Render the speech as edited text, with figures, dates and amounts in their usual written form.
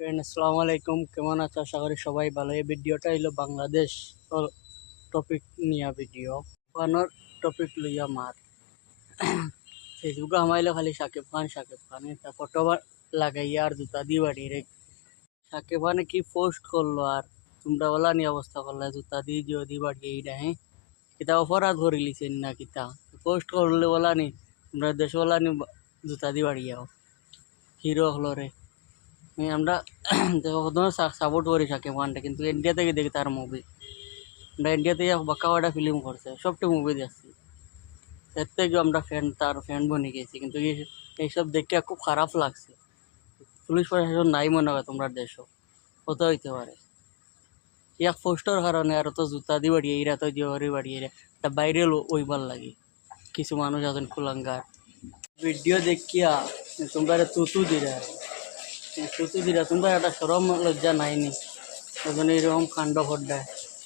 Friend আসসালামু আলাইকুম, কেমন আছো? আশা করি সবাই ভালো। এই ভিডিওটা হইলো বাংলাদেশ টপিক নিয়া ভিডিও ফানোর টপিক লইয়া মার ফেসবুকে আমাইলো খালি শাকিব খান এটা ফটো লাগাইয়া আর জুতা দিয়ে বাড়ি রে শাকিব খানে কি পোস্ট করলো আর তোমরা বলা নি অবস্থা করলা জুতা দিয়ে যদি বাড়িয়ে এইটা হ্যাঁ কিতা অপরাধ করে লিছেন না কিতা পোস্ট করলে বলা নি তোমরা দেশ বলা নি জুতা দিয়ে বাড়িয়াও হিরো হলো রে আমরা প্রথমে সাপোর্ট করি শাকিব খানটা, কিন্তু ইন্ডিয়া থেকে দেখি তার মুভি। আমরা ইন্ডিয়া থেকে বাঁকা বাটা ফিল্ম করছে, সবটা মুভি দেখছি, এর থেকে আমরা তার ফ্যান বনে গেছি। কিন্তু এইসব দেখে খুব খারাপ লাগছে। পুলিশ প্রশাসন নাই মনে হয় তোমরা দেশও কত হইতে পারে এক পোস্টার কারণে আর তো জুতা দিয়ে বাড়িয়ে এরা তো দিয়ে বাড়িয়ে তা বাইরে ওইবার লাগে কিছু মানুষ আছেন কুলাঙ্গার ভিডিও দেখিয়া তোমরা তুতু দিরা তোমরা একটা সরম লজ্জা নাইনি এখন এরকম কাণ্ড ঘটায়।